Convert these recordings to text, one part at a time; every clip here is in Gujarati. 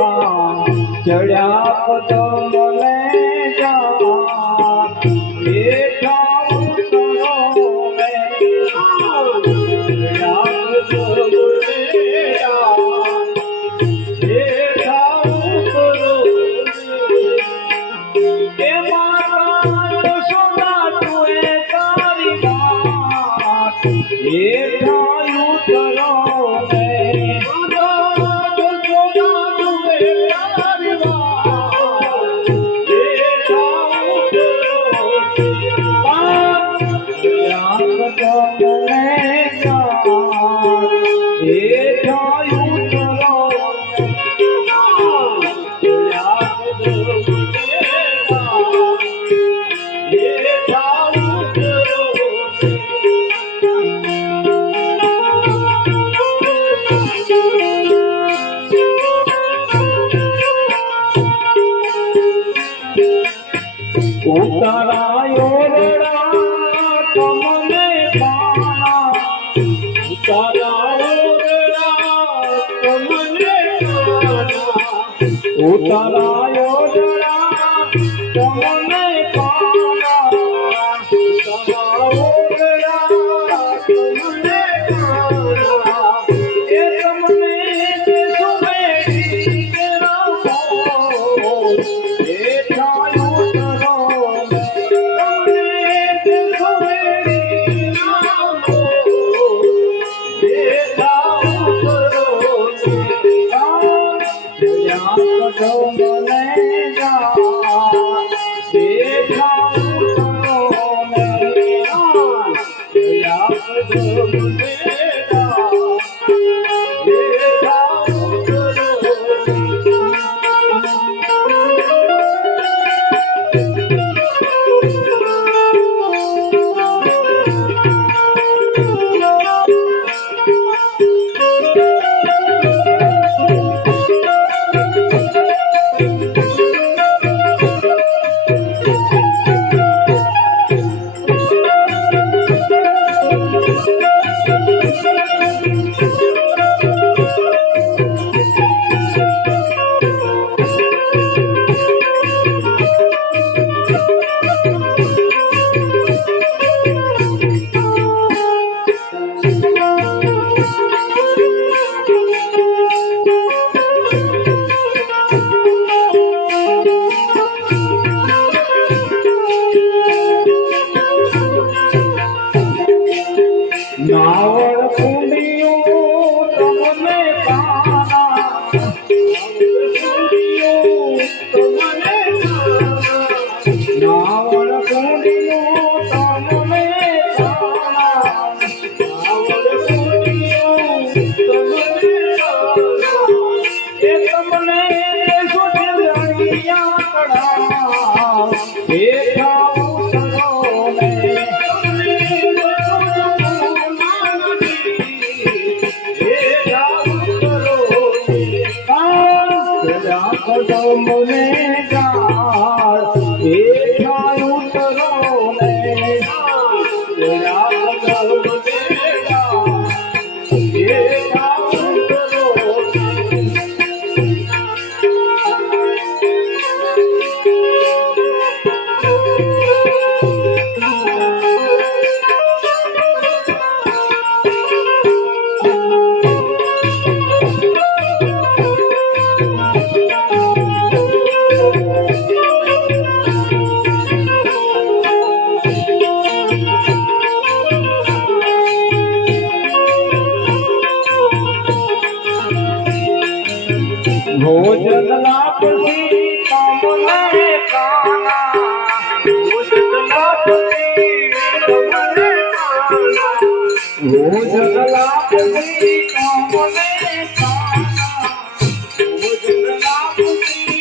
ચડ્યા પદમને જા બેઠા ઉતરો મેં ચડ્યા પદમને જા બેઠા ઉતરો એ મારા સોના તુએ તારી વાત બેઠા ઉતરો ઉતારાયો રડા તમને પાણા ઉતારાયો રડા તમને પાણા ઉતારાયો રડા તમને પાણા ઉતારાયો રડા તમને પાણા એ તમને સુમેરી રાખો એ થાયું નાવળ કુંડિયું તમને પાના નાવળ કુંડિયું તમને પાના નાવળ કુંડિયું તમને પાના એ તમને સુધરિયા કડા બેઠા ઉતરો મેં મને ગાળ બેઠા ઉતરો ને બેઠા ઉતરો ભોજન લાપસી તમને કાના ભોજન લાપસી તમને કાના ભોજન લાપસી તમને કાના ભોજન લાપસી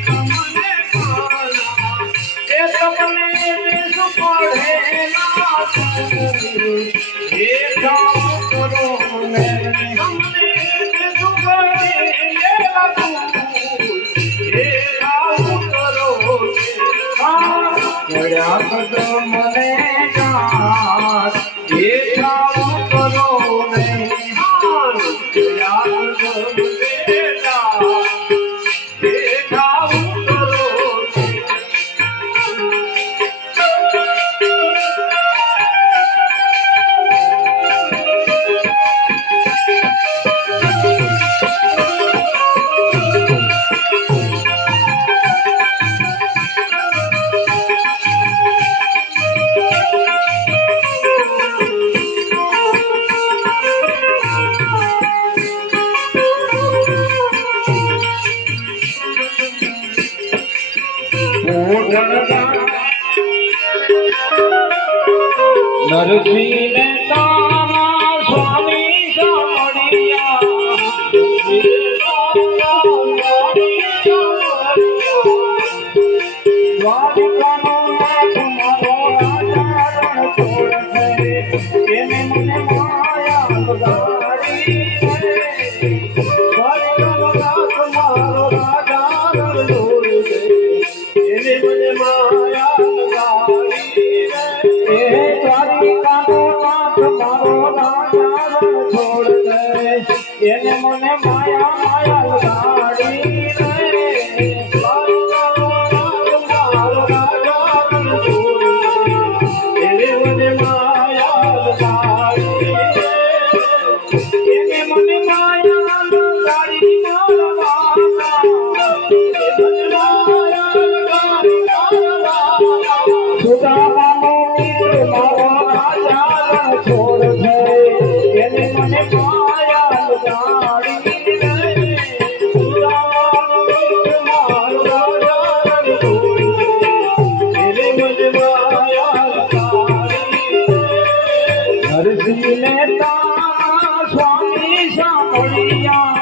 તમને કાના એ તમને દેશ પડેલા એ કામ કરો ને તમને દેશ પડેલા ચડ્યા પદમને જા બેઠા ઉતરો ને ચડ્યા પદમને જા નરસિંહ ને તારા સ્વામી સાંભળ્યા દ્વારકાનો નાથ મારો રાજા છોડ છે એને મને માયા લગાડી દ્વારકાનો નાથ મારો રાજા છોડ છે એને મને માયા લગાડી એ દ્વારકાનો નાથ મારો રાજા છોડ છે એને મને માયા લગાડી સુદામાનો મિત્ર મારો રાજા છોડ છે એને મને માયા લગાડી સુદામાનો મિત્ર મારો રાજા છોડ છે એને મને માયા લગાડી નરસિંહ ને તારા સ્વામી સાંભળ્યા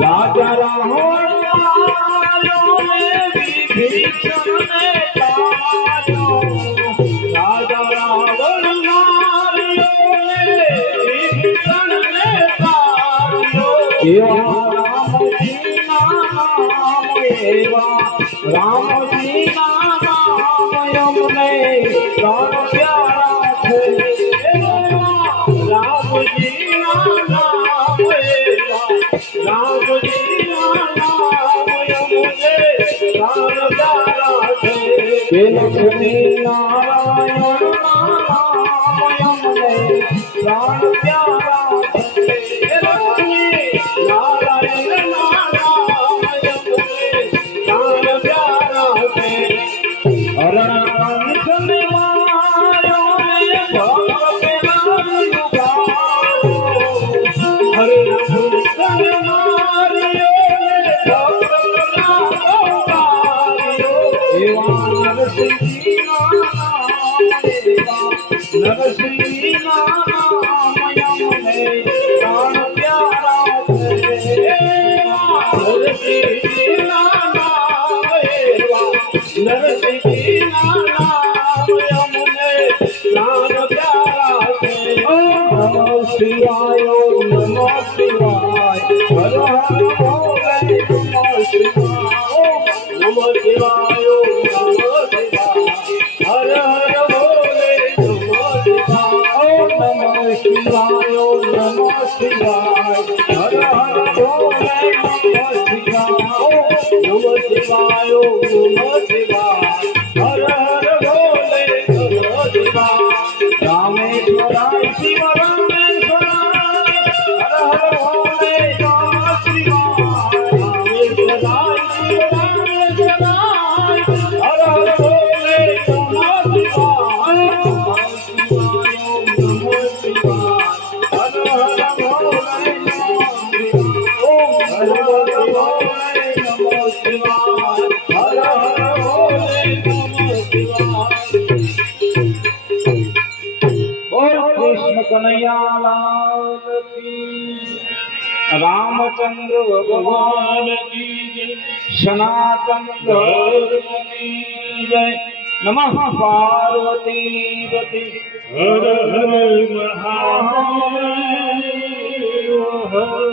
રાજા રામ વિભીષણ ને પાયો રાજા રાવણ માર્યો વિભીષણ ને પાયો એવા રામજી ના નામ એવા રામજી ના નામ અમને પ્રાણ પ્યારા છે રામજી ના નામ એવા રામજી ના નામ અમને પ્રાણ પ્યારા છે લક્ષ્મી નારાયણ ના નામ અમને પ્રાણ પ્યારા છે લક્ષ્મી નારાયણ ના નામ અમને પ્રાણ પ્યારા છે હરણવંશ ને માર્યો ને ભક્ત હરણવંશ ને માર્યો ને એવા નરસિંહ ના નામ અમને પ્રાણ પ્યારા છે નરસિંહ ના નામ એવા નરસિંહ ના નામ અમને પ્રાણ પ્યારા છે નમઃ શિવાય નમઃ શિવાય હર હર ભોલે નમઃ શિવાય નમઃ શિવાય નમઃ શિવાય હર હર ભોલે નમઃ શિવાય નમઃ શિવાય નમઃ શિવાય હર હર ભોલે નમઃ શિવાય નમઃ શિવાય નમઃ શિવાય હર હર ભોલે નમઃ શિવાય રામેશ્વરાય શિવ રામેશ્વરાય હર હર ભોલે નમઃ શિવાય રામેશ્વરાય શિવ રામેશ્વરાય હર હર ભોલે નમઃ શિવાય નમઃ શિવાય નમઃ શિવાય હર હર ભોલે નમઃ શિવાય હર હર ભોલે નમઃ શિવાય હર હર ભોલે નમઃ શિવાય कृष्ण कन्हैया लाल की रामचंद्र भगवान की जय सनातन धर्म की जय नमः पार्वती हर हर महादेव हर